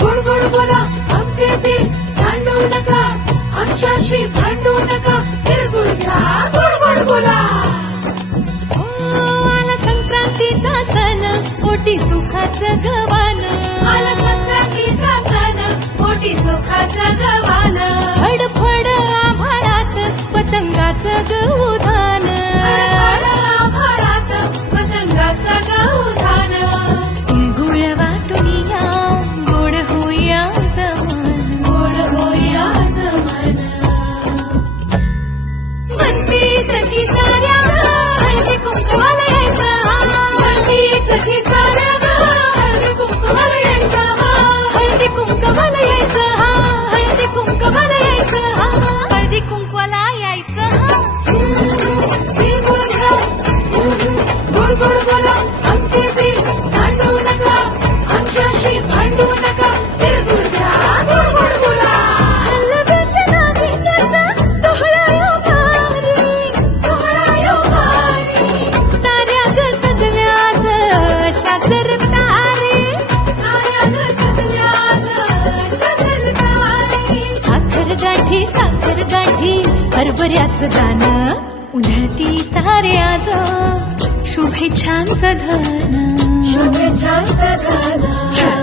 गोड गोड बोला आमचे ते सांडू नका, आमच्याशी भांडू नका, तिळगुळ घ्या गोड गोड बोला. आला संक्रांतीचा सण, ओटी सुखाचं गवान. आला संक्रांतीचा सण, ओटी सुखाचं गवान. फडफड आभाळात पतंगाचं गौधान. आभाळात पतंगाचं गौधान. तिळगुळ वाटून या, गोड होया जमान. गोड होया जमान. म्हणती सखी साऱ्या हळदी कुंकवाला यायचं. म्हणती सखी साऱ्या हळदी कुंकवाला यायचं. हळदी कुंकवाला यायचं. हळदी कुंकवाला यायचं. हळदी कुंकवाला यायचं. तिळगुळ घ्या गोड गोड बोला आमचे ते सांडू नका, आमच्याशी भांडू नका, तिळगुळ घ्या गोड गोड बोला. हलव्याच्या नागिन्याचा सोहळा यो भारी. सोहळा यो भारी. साऱ्या ग सजल्या आज अशाच रतारी. साऱ्या ग सजल्या आज अशाच रतारी. साखर गाठी हरभऱ्याचं दाणं. उधळती सारे आज शुभेच्छांचं धन. शुभेच्छांचं धन.